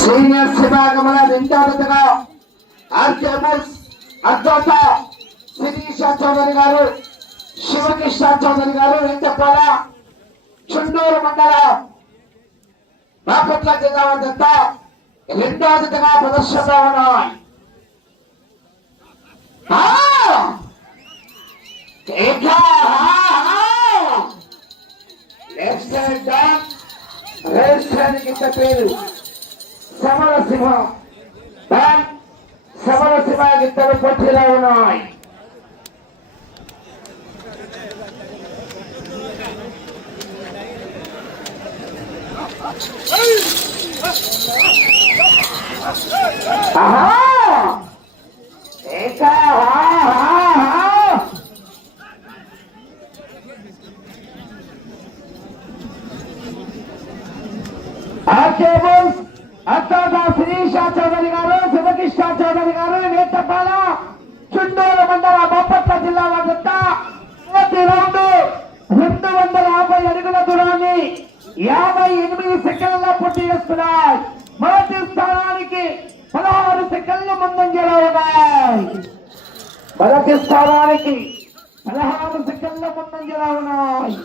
Seniors విభాగంలో రెండవదిగా ఆర్కేఎంఎస్ అద్భుత శిరీష చౌదరి గారు, శివకృష్ణ చౌదరి గారు, వెంకపాల చుండూరు మండలం బాపట్ల జిల్లా వద్ద రెండవదిగా ప్రదర్శనలో ఉన్నాయి. పేరు సమరసింహ సమరసింహ ఇద్దరు పోటీలో ఉన్నాయి. శిరీష చౌదరి గారు, శివకృష్ణ చౌదరి గారు, నేతపాల చుండూరు మండల బాపట్ల జిల్లా వద్ద 250 అడుగుల దూరాన్ని 58 సెకండ్ల పూర్తి చేస్తున్నాయి. మొదటి స్థానానికి 16 సెకండ్లు ముందంజలో ఉన్నాయి. మొదటి స్థానానికి 16 సెకండ్ల ముందంజలో ఉన్నాయి.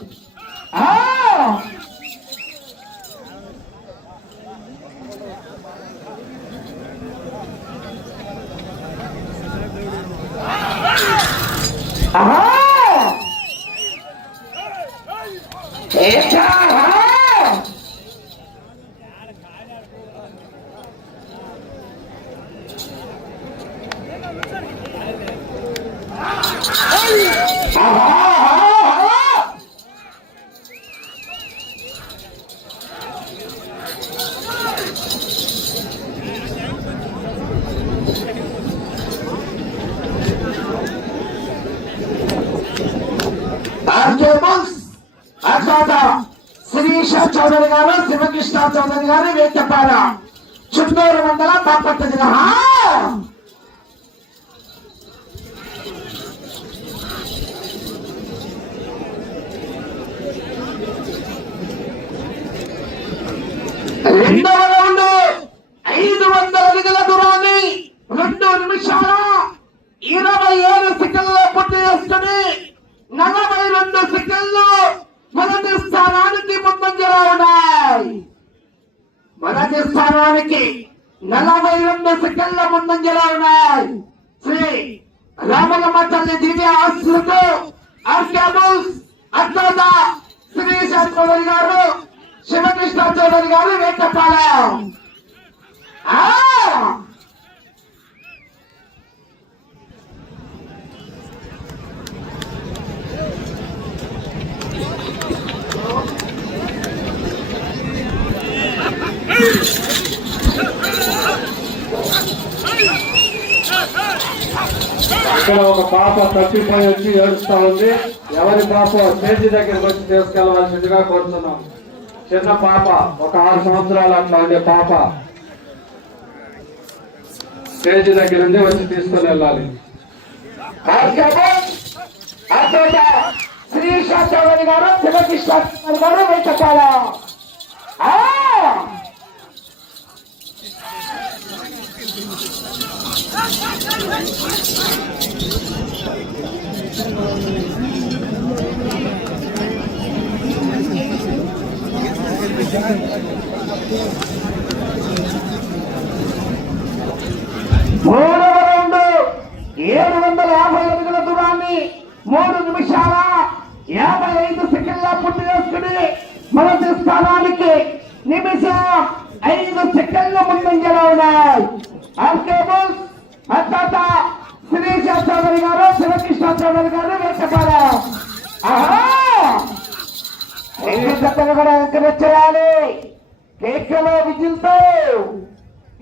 శిరీష చౌదరి గారు, శివకృష్ణ చౌదరి గారు, వేటపాల చుండూరు మండలం బాపట్ల జిల్లా. రెండవ రౌండ్ 500 అడుగుల దూరాన్ని 2 నిమిషాల 27 సెకండ్లో పూర్తి చేసుకుని 42 సెకండ్లు మొదటి స్థానానికి ముందంజలో ఉన్నాయి. మొదటి స్థానానికి 42 సెకండ్ల ముందంజలో ఉన్నాయి. శ్రీ రామలమ్మ తల్లి దివ్య ఆశీస్సులతో ఆర్కేబుల్స్ అద్భుత శిరీష చౌదరి గారు, శివకృష్ణ చౌదరి గారు, వేటపాలెం. ఇక్కడ ఒక పాప తప్పిపోయి వచ్చి ఏడుస్తా ఉంది. ఎవరి పాప స్టేజీ దగ్గరికి వచ్చి తీసుకెళ్లవలసిందిగా కోరుతున్నాం. చిన్న పాప, ఒక 6 సంవత్సరాలు అట్లా ఉండే పాప స్టేజీ దగ్గర నుండి వచ్చి తీసుకుని వెళ్ళాలి. శిరీష చౌదరి గారు, శివకృష్ణ గారు, వేటపాలెం. మూడవ రౌండ్ 750 అడుగుల దూరాన్ని 3 నిమిషాల 55 సెకండ్ల పూర్తి చేసుకుని మొదటి స్థానానికి 1 నిమిషం 5 సెకండ్ల ముందంజలో ఉన్నాయి. ఆర్కేబుల్స్ అత్త శిరీష చౌదరి గారు, శివకృష్ణ చౌదరి గారు, వేటపాలెం. చెత్తను కూడా ఎంకరేజ్ చేయాలి. కేకలో విజిల్తో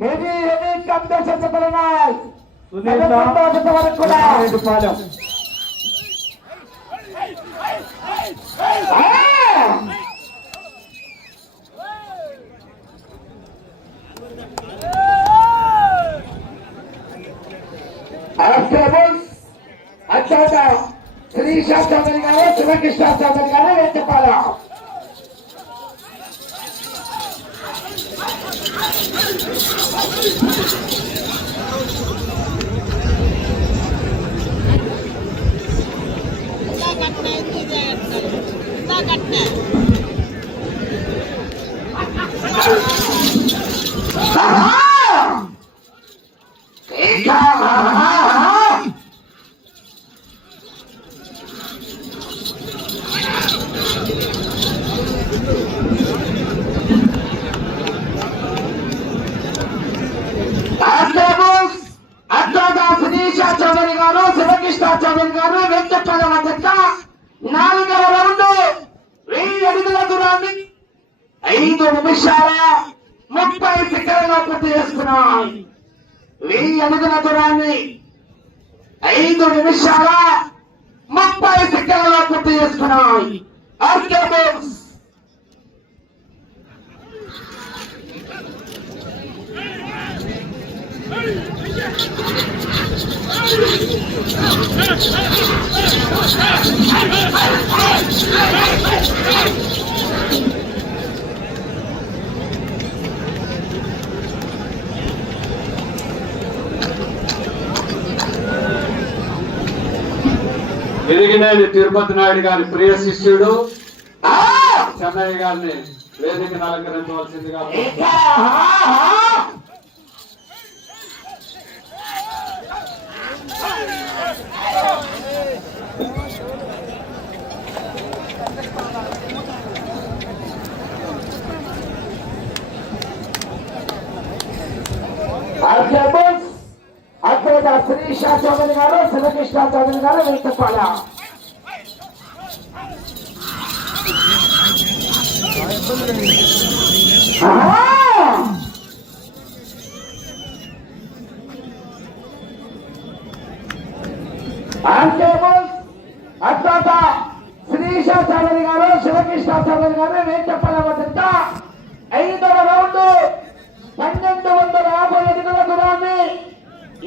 హెవీ కాంపిటీషన్ చెత్తలున్నాయి. వరకు కూడా శిరీష చౌదరి గారు, శివకృష్ణ చౌదరి గారు, వేటపాలెం. చౌదరి గారు శివకృష్ణ చౌదరి గారు వెంకటపల్లి వద్ద 4వ రౌండ్ 1000 అడుగుల దూరాన్ని 5 నిమిషాల 30 సెకండ్లలో పూర్తి చేసుకున్నాయి. 1000 అడుగుల దూరాన్ని 5 నిమిషాల 30 సెకండ్లలో పూర్తి చేసుకున్నాయి. ఆర్కే బాక్స్ ఎదిగినేని తిరుపతి నాయుడు గారి ప్రియ శిష్యుడు చెన్నయ్య గారిని వేదికను అలంకరించవలసిందిగా అక్కడ శ్రీష చౌదరి గారు శివకృష్ణ చౌదరి గారు వెంకటపాల అక్కడ శ్రీష చౌదరి గారు శివకృష్ణ చౌదరి గారు వెంకటపాల వద్ద 5వ రౌండ్ 1250 అడుగుల దూరాన్ని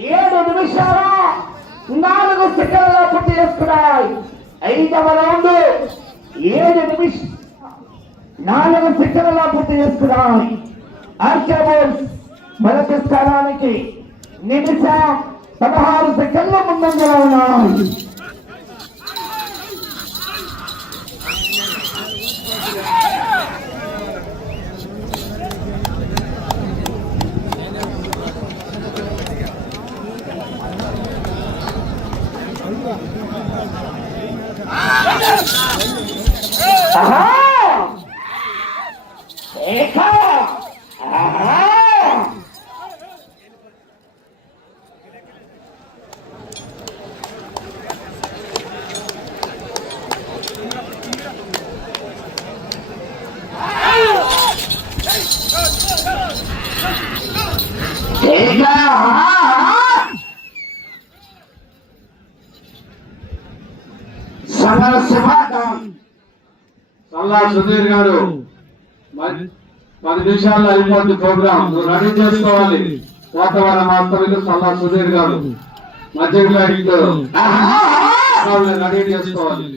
7 నిమిషాల 4 సెకండ్లలో పూర్తి చేసుకున్నాయి. 5వ రౌండ్ 7 నిమిషాల 4 సెకండ్లలో పూర్తి చేసుకున్నాయి. ఆర్కేబోల్స్ మొదటి స్థానానికి నిమిషం 16 సెకండ్ల ముందంజలో ఉన్నాయి. సల్లా సుధీర్ గారు 10 నిమిషాల్లో అయిపోతుంది ప్రోగ్రామ్. నువ్వు రెడీ చేసుకోవాలి. కోటవరం వాస్తవికులు సల్లా సుధీర్ గారు మధ్యలో రెడీ చేసుకోవాలి.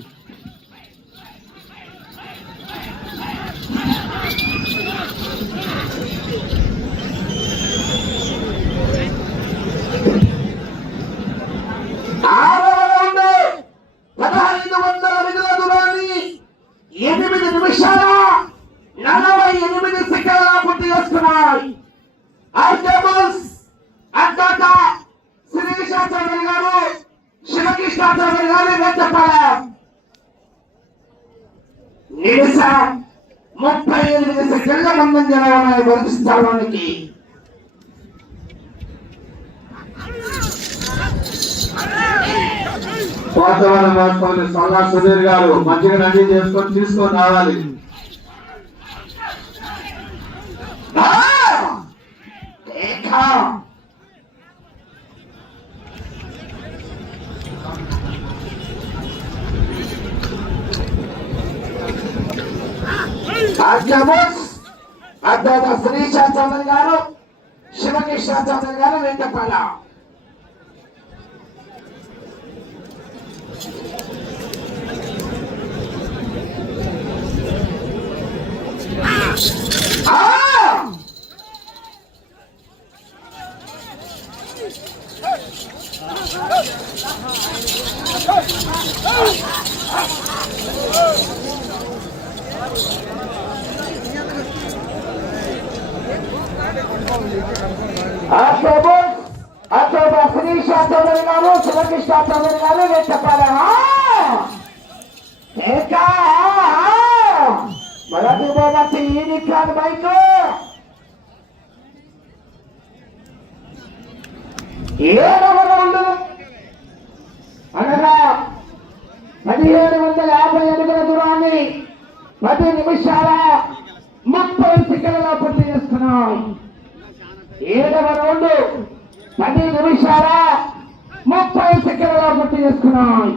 శివకృష్ణ చౌదరి గారు వెంకటపాలెం 38 సెకండ్ల ముందంజలో ఉన్నాయి మొదటి స్థానానికి. కోటవరం వాస్తవాన్ని సల్లా సుధీర్ గారు మంచిగా రెడీ చేసుకొని తీసుకొని రావాలి. అద్భుత శ్రీష చౌదరి గారు శివకృష్ణ చౌదరి గారు వెంకటపాల శిరీష చౌదరి గారు శివకృష్ణ చౌదరి గారు నేను చెప్పాలా మొదటి మొదటి ఈ కాదు బైక్ అనగా 1750 అడుగుల దూరాన్ని 10 నిమిషాల 30 సెకండ్లలో పూర్తి చేసుకున్నాం. 7వ రౌండ్ 10 నిమిషాల 30 సెకండ్లలో పూర్తి చేసుకున్నాం.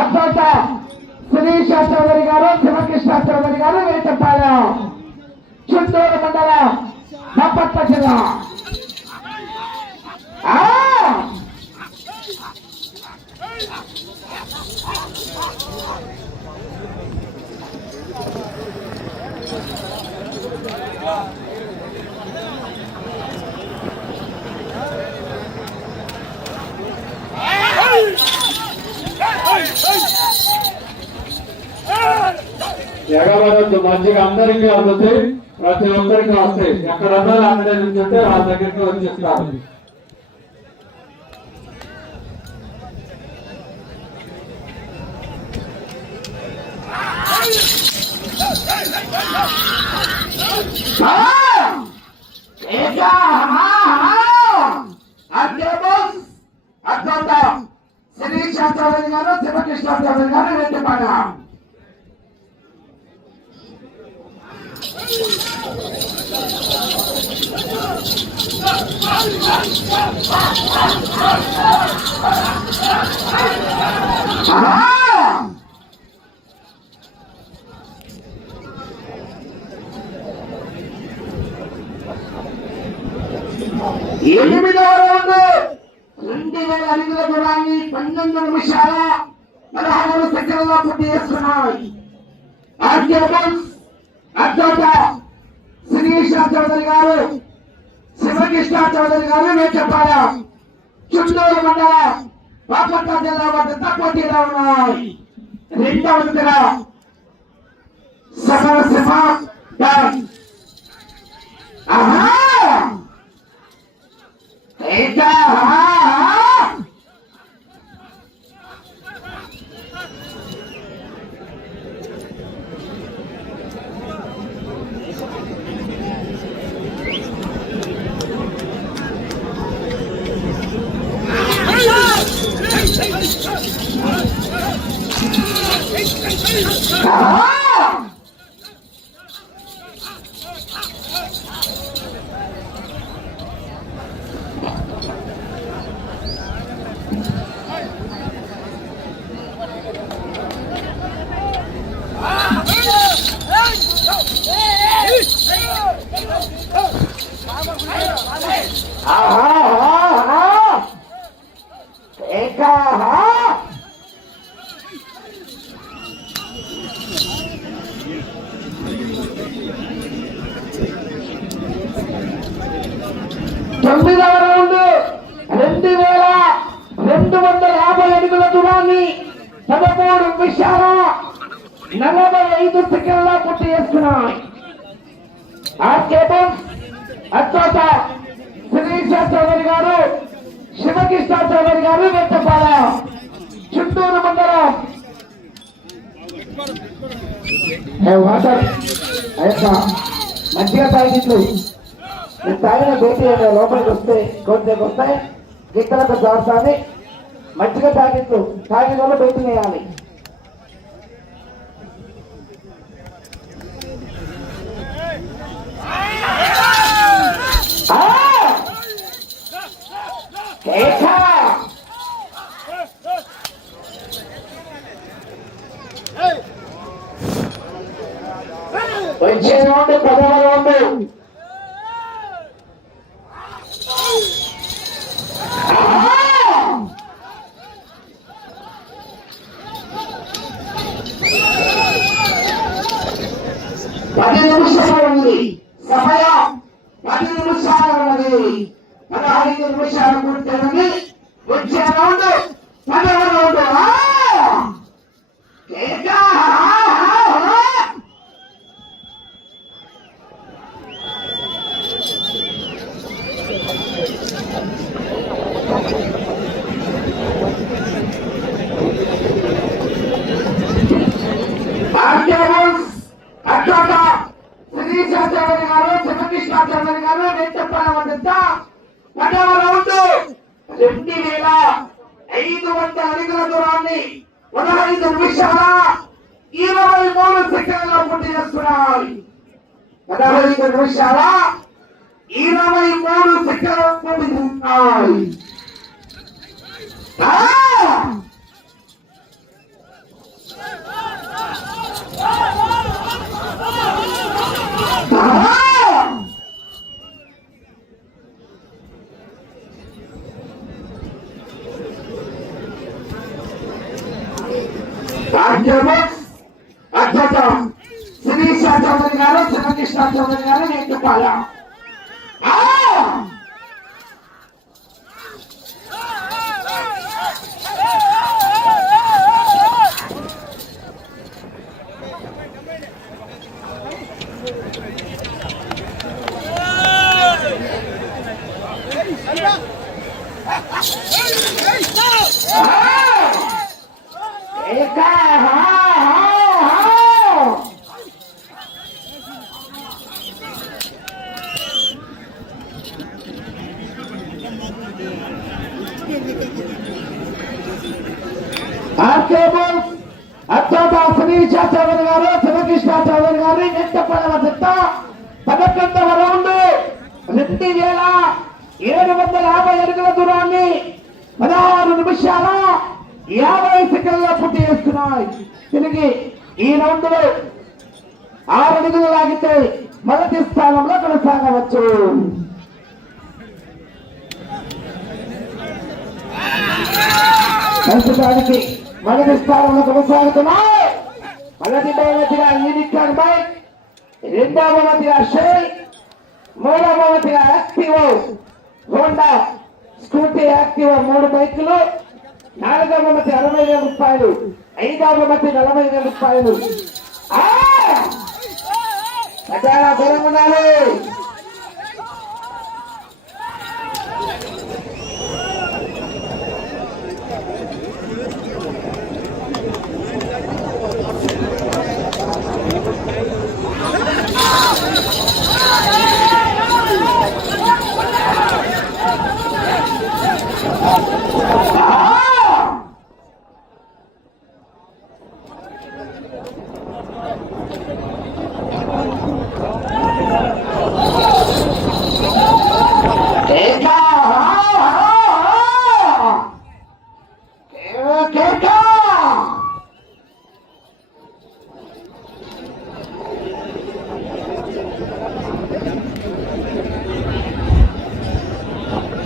అత్యంత శిరీష చౌదరి గారు శివకృష్ణ చౌదరి గారు వేటపాలెం చుట్టూరు మండలం బాపట్ల జిల్లా. ఎగవరద్దు మంచిగా అందరికీ అందుతాయి, ప్రతి ఒక్కరికి వస్తాయి. ఎక్కడ అక్కడే నుంచి ఉంటే ఆ దగ్గరికి వచ్చేస్తారు. శిరీష చౌదరి గారు శివకృష్ణ చౌదరి గారు వేటపాలెం. ఎనిమిదవ రౌండ్ 2000 అడుగుల దూరాన్ని 12 నిమిషాల 16 సెకండ్లలో పూర్తి చేసుకున్నాయి. శిరీష చౌదరి గారు శివకృష్ణ చౌదరి గారు వేటపాలెం చుట్టూరు మండలం బాపట్ల జిల్లా వద్ద పోటీలో ఉన్నాయి. 2వ విడతగా సమరసింహ తొమ్మిదవ రౌండ్ 2250 అడుగుల దూరాన్ని 13 నిమిషాల 45 సెకండ్ల పూర్తి చేసుకున్నాయి. అత్యంత శిరీష చౌదరి గారు శివకృష్ణ చౌదరి గారు వేటపాలెం చుట్టూరు మండలం. వాటర్ మంచిగా తాగిట్లు నేను తాగిన బయట లోపలికి వస్తే కొంచెం వస్తాయి గిట్టలకు జారుతాని మంచిగా తాగిట్లు తాగిన వాళ్ళు బయట వేయాలి. వచ్చే రౌండ్ 10వ రౌండ్ సమయం 10 నిమిషాలు ఉన్నది. 15 నిమిషాలు పూర్తయింది. వచ్చే రౌండ్ 10వ రౌండ్. అచ్చోట శ్రీశ చౌదరి గారు శివకృష్ణ చౌదరి గారు నెట్టపల్లి వద్ద 10వ రౌండ్ 2500 అడుగుల దూరాన్ని 15 నిమిషాల 23 సెకండ్లలో పూర్తి చేస్తున్నారు. 15 నిమిషాల 23 సెకండ్లలో పూర్తి చేస్తున్నారు. అధ్యక్ష శ్రీశ చౌదరి గారు శివకృష్ణ చౌదరి గారు నేర్చుకోవాల అత్యంత శ్రీశ చౌదరి గారు శివకృష్ణ చౌదరి గారు నెట్టపల్లి వద్ద 11వ రౌండ్ 2750 అడుగుల దూరాన్ని 16 నిమిషాల 50 సెకండ్ల పూర్తి చేస్తున్నాయి. తిరిగి ఈ రౌండ్ లో 6 అడుగులు లాగితే మొదటి స్థానంలో కొనసాగవచ్చు. ప్రస్తుతానికి మొదటి స్థానంలో కొనసాగుతున్నాయి. మొదటి బహుమతిగా యూనికాన్ బైక్, రెండవ బహుమతిగా షేల్, మూడవ బహుమతిగా యాక్టివో హోండా స్కూటీ యాక్టివో 3 బైకులు, 4వ బహుమతి 60,000 రూపాయలు, 5వ బహుమతి 40,000 రూపాయలు. చాలా దూరం ఉండాలి.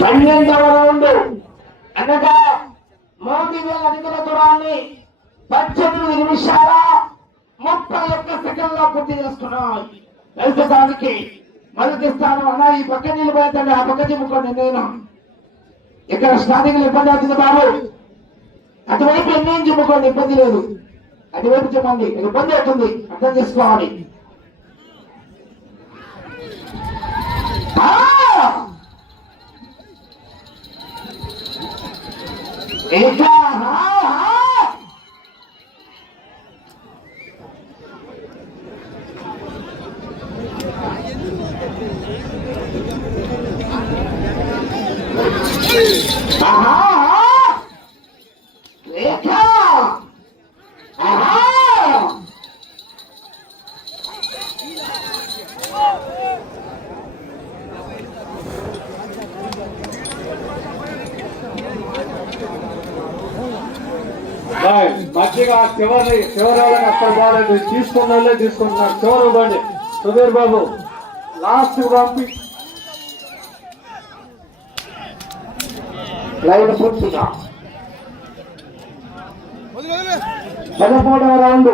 పన్నెండవ రౌండ్ అనగా 3000 అడుగుల దూరాన్ని 18 నిమిషాల 31 సెకండ్ల పూర్తి చేస్తున్నాయి. ప్రస్తుతానికి మొదటి స్థానం అన్నా ఈ పక్క నిలబడతాడు, ఆ పక్క చెప్పుకోండి. నేను ఇక్కడ స్టార్టింగ్ ఇబ్బంది అవుతుంది బాబు, అటువైపు ఎన్ని చెప్పుకోండి, ఇబ్బంది లేదు. అటువైపు చెప్పండి, ఇబ్బంది అవుతుంది, అర్థం చేసుకోవాలి. మధ్యగా చివరి వాళ్ళకి అక్కడ బాగాలేదు, తీసుకున్న తీసుకుంటున్నారు. చివరి ఇవ్వండి సుధీర్ బాబు, లాస్ట్ పంపి లైన్ పూర్తిగా 13వ రౌండ్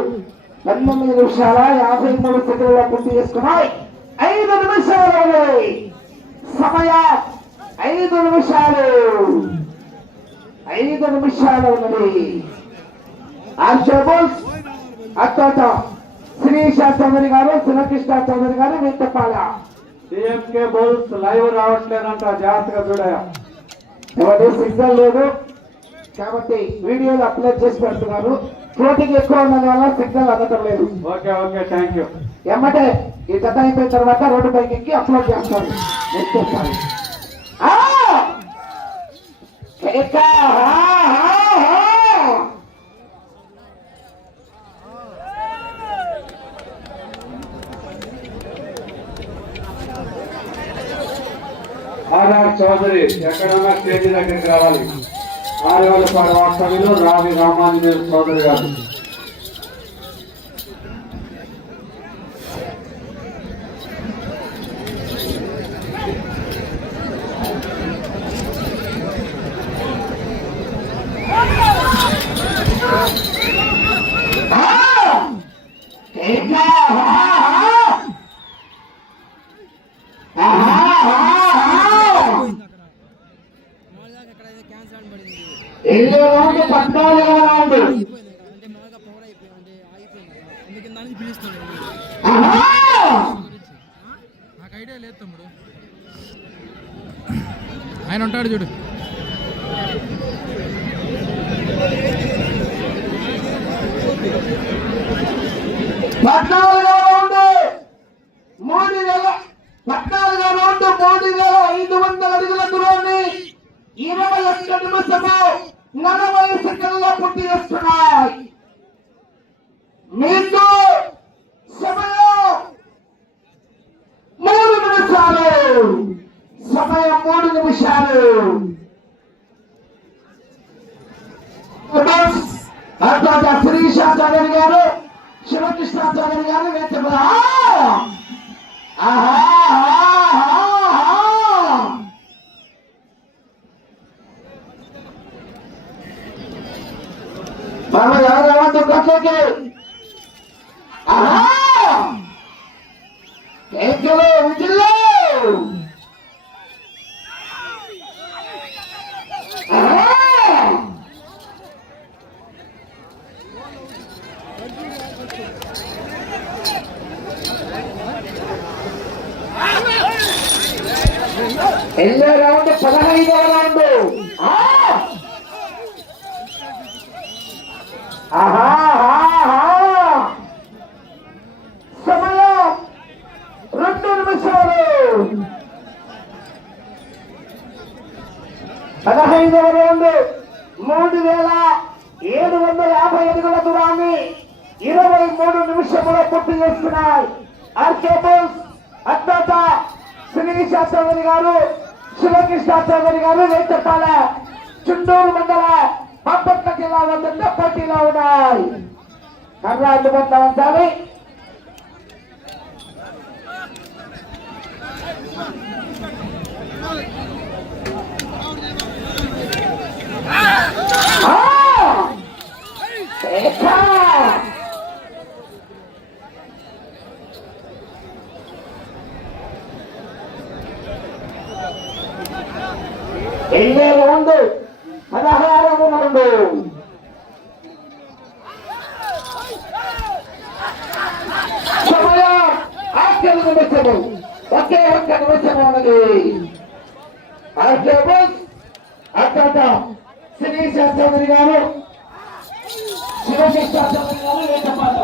19 నిమిషాల 53 సెకండ్ల పూర్తి చేసుకున్నాయి. 5 నిమిషాలు సమయం, 5 నిమిషాలు ఉన్నది. అత్యంత శ్రీశ చౌదరి గారు శివకృష్ణ చౌదరి గారు నేర్పాల. డిఎంకే బౌల్స్ లైవ్ రావట్లేదంట, జాగ్రత్తగా చూడయా. ఎవరి సిగ్నల్ లేదు కాబట్టి వీడియోలు అప్లోడ్ చేసి పెడుతున్నారు. ఫ్లోటింగ్ ఎక్కువ ఉన్నది వల్ల సిగ్నల్ అందటం లేదు. Okay thank you. ఎమ్మటే ఈ కథ అయిపోయిన తర్వాత రోడ్డు పైకి ఎక్కి అప్లోడ్ చేస్తాను. నెక్స్ట్ ఆర్ఆర్ చౌదరి ఎక్కడన్నా స్టేజీ దగ్గరికి రావాలి. ఆర్యవలపాడు వాస్తవ్యులు రావి రామాంజనేయ చౌదరి గారు. ఎన్నో రౌండ్ 14వ రౌండ్ నాకు ఐడియా లేదు తమ్ముడు, ఆయన ఉంటాడు చూడు. పద్నాలుగో రౌండ్ 3,500 అడుగుల దూరాన్ని 21 నిమిషము 40 సెకండ్ల పూర్తి చేస్తున్నాయి. మీకు సమయం 3 నిమిషాలు. సమయం 3 నిమిషాలు. అర్థాత శ్రీశాచార్య గారు, శివకృష్ణాచార్య గారు వేచబడా. బాబా ఎవరు ఏమంటూ కట్లకి కేకలు విజిల్లు. ఎన్నో రౌండ్ 15వ రౌండ్. సమయం 2 నిమిషాలు. 15వ రౌండ్ 3,750 అడుగుల దూరాన్ని 23 నిమిషంలో పూర్తి చేస్తున్నాయి. ఆర్కేబుల్స్ అద్భుత శ్రీశాచార్య గారు, శివకృష్ణాచార్య గారు వేచపాల చుండూరు మండల బాపట్ల జిల్లా వద్ద పోటీలో ఉన్నాయి. కర్ర అందుబాటులో ఉంచాలి. ఎన్నో రౌండ్ 16వ రౌండ్. సమయం 8 నిమిషము. ఒకే 1 నిమిషం ఉన్నది. అత్యంత శ్రీశాచార్య గారు, శివకృష్ణాచార్య గారు వేటపాట.